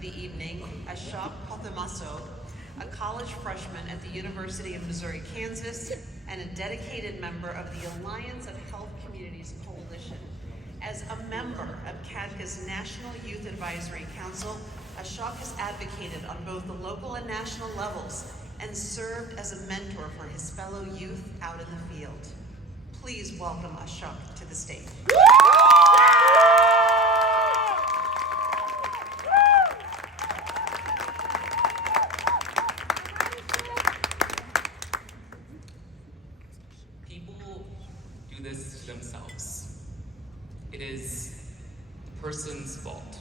of the evening, Ashok Kothamasu, a college freshman at the University of Missouri-Kansas and a dedicated member of the Alliance of Health Communities Coalition. As a member of CADCA's National Youth Advisory Council, Ashok has advocated on both the local and national levels and served as a mentor for his fellow youth out in the field. Please welcome Ashok to the stage. People do this to themselves. It is the person's fault.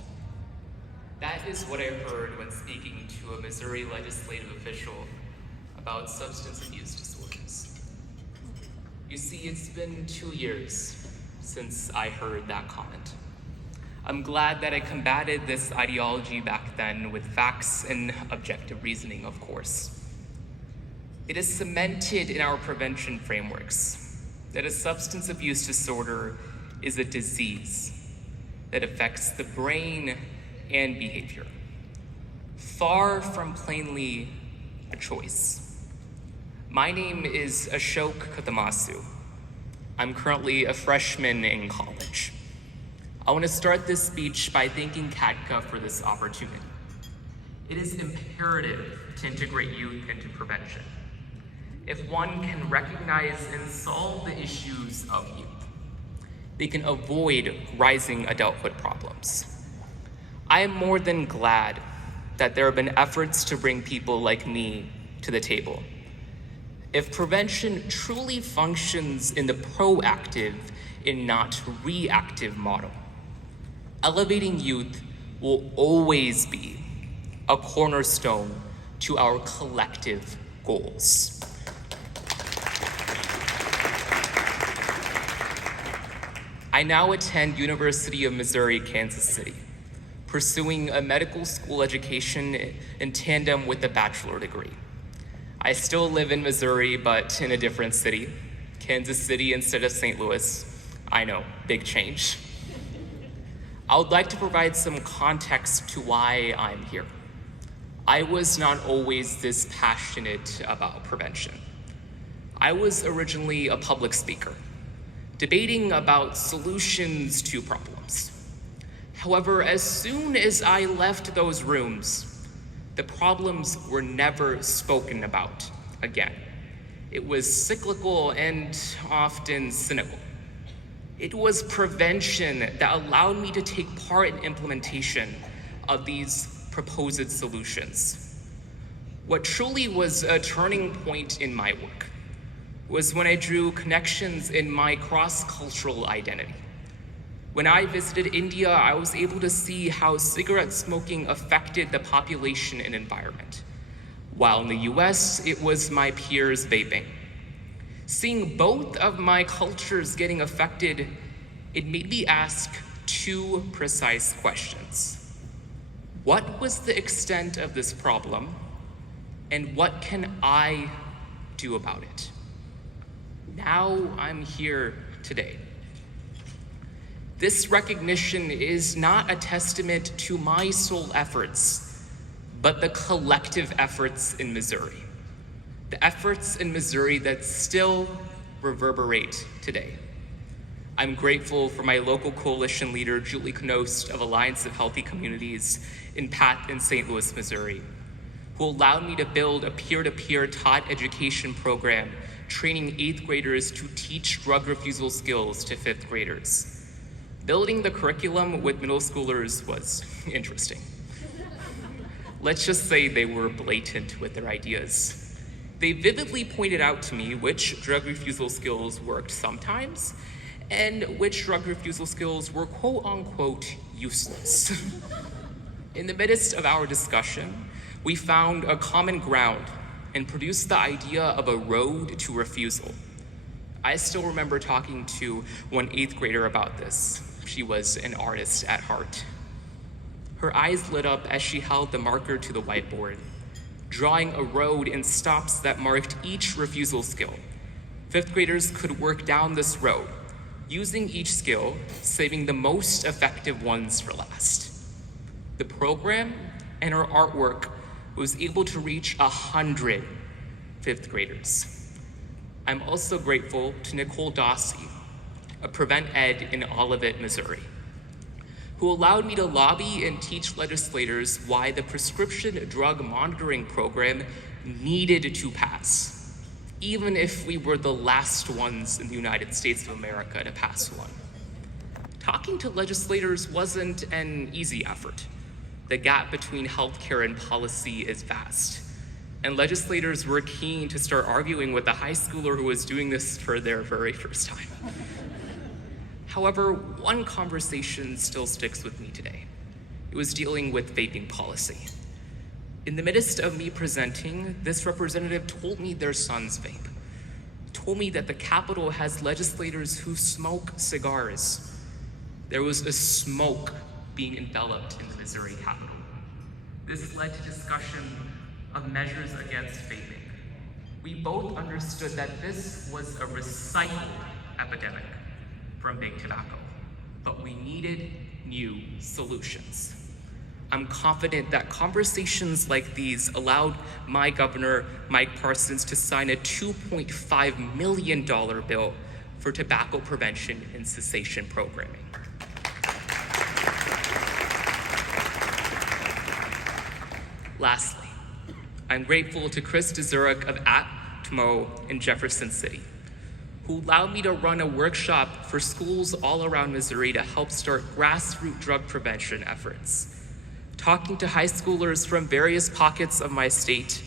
That is what I heard when speaking to a Missouri legislative official about substance abuse disorders. You see, it's been 2 years since I heard that comment. I'm glad that I combated this ideology back then with facts and objective reasoning, of course. It is cemented in our prevention frameworks that a substance abuse disorder is a disease that affects the brain and behavior, far from plainly a choice. My name is Ashok Kothamasu. I'm currently a freshman in college. I want to start this speech by thanking CADCA for this opportunity. It is imperative to integrate youth into prevention. If one can recognize and solve the issues of youth, they can avoid rising adulthood problems. I am more than glad that there have been efforts to bring people like me to the table. If prevention truly functions in the proactive and not reactive model, elevating youth will always be a cornerstone to our collective goals. I now attend University of Missouri-Kansas City, pursuing a medical school education in tandem with a bachelor degree. I still live in Missouri, but in a different city, Kansas City instead of St. Louis. I know, big change. I would like to provide some context to why I'm here. I was not always this passionate about prevention. I was originally a public speaker, debating about solutions to problems. However, as soon as I left those rooms, the problems were never spoken about again. It was cyclical and often cynical. It was prevention that allowed me to take part in implementation of these proposed solutions. What truly was a turning point in my work was when I drew connections in my cross-cultural identity. When I visited India, I was able to see how cigarette smoking affected the population and environment. While in the US, it was my peers vaping. Seeing both of my cultures getting affected, it made me ask two precise questions. What was the extent of this problem, and what can I do about it? Now I'm here today. This recognition is not a testament to my sole efforts, but the collective efforts in Missouri. The efforts in Missouri that still reverberate today. I'm grateful for my local coalition leader, Julie Knost of Alliance of Healthy Communities in St. Louis, Missouri, who allowed me to build a peer-to-peer taught education program training 8th graders to teach drug refusal skills to 5th graders. Building the curriculum with middle schoolers was interesting. Let's just say they were blatant with their ideas. They vividly pointed out to me which drug refusal skills worked sometimes and which drug refusal skills were quote-unquote useless. In the midst of our discussion, we found a common ground and produced the idea of a road to refusal. I still remember talking to one 8th grader about this. She was an artist at heart. Her eyes lit up as she held the marker to the whiteboard, drawing a road and stops that marked each refusal skill. 5th graders could work down this road, using each skill, saving the most effective ones for last. The program and her artwork was able to reach 100 fifth graders. I'm also grateful to Nicole Dossie, a Prevent Ed in Olivet, Missouri, who allowed me to lobby and teach legislators why the prescription drug monitoring program needed to pass, even if we were the last ones in the United States of America to pass one. Talking to legislators wasn't an easy effort. The gap between healthcare and policy is vast, and legislators were keen to start arguing with a high schooler who was doing this for their very first time. However, one conversation still sticks with me today. It was dealing with vaping policy. In the midst of me presenting, this representative told me their son's vape, told me that the Capitol has legislators who smoke cigars. There was a smoke being enveloped in the Missouri Capitol. This led to discussion of measures against vaping. We both understood that this was a recycled epidemic from big tobacco, but we needed new solutions. I'm confident that conversations like these allowed my governor, Mike Parsons, to sign a $2.5 million bill for tobacco prevention and cessation programming. Lastly, I'm grateful to Chris DeZurek of Atmo in Jefferson City, who allowed me to run a workshop for schools all around Missouri to help start grassroots drug prevention efforts. Talking to high schoolers from various pockets of my state,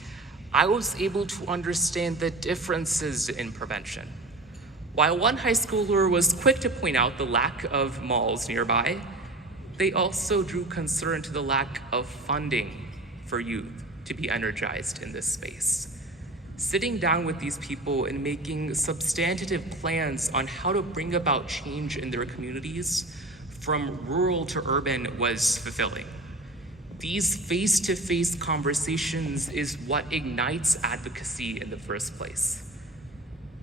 I was able to understand the differences in prevention. While one high schooler was quick to point out the lack of malls nearby, they also drew concern to the lack of funding for youth to be energized in this space. Sitting down with these people and making substantive plans on how to bring about change in their communities from rural to urban was fulfilling. These face-to-face conversations is what ignites advocacy in the first place.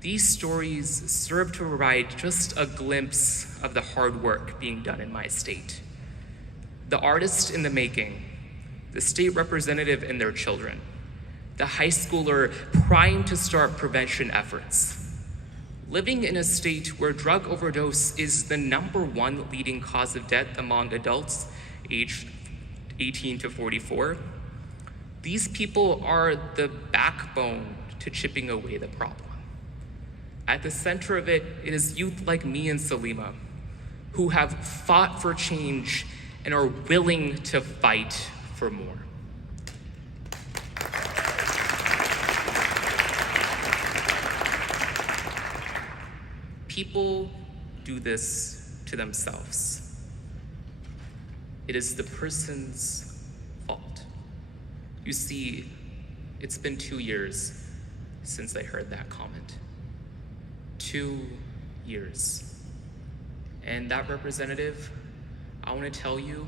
These stories serve to provide just a glimpse of the hard work being done in my state. The artist in the making, the state representative and their children, the high schooler primed to start prevention efforts. Living in a state where drug overdose is the #1 leading cause of death among adults aged 18 to 44, these people are the backbone to chipping away the problem. At the center of it is youth like me and Salima, who have fought for change and are willing to fight for more. People do this to themselves. It is the person's fault. You see, it's been 2 years since I heard that comment. 2 years. And that representative, I want to tell you,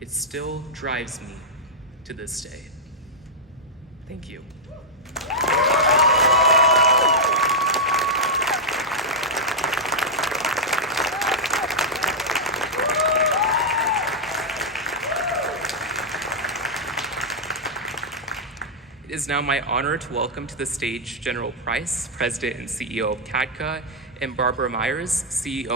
it still drives me to this day. Thank you. It is now my honor to welcome to the stage General Price, President and CEO of CADCA, and Barbara Myers, CEO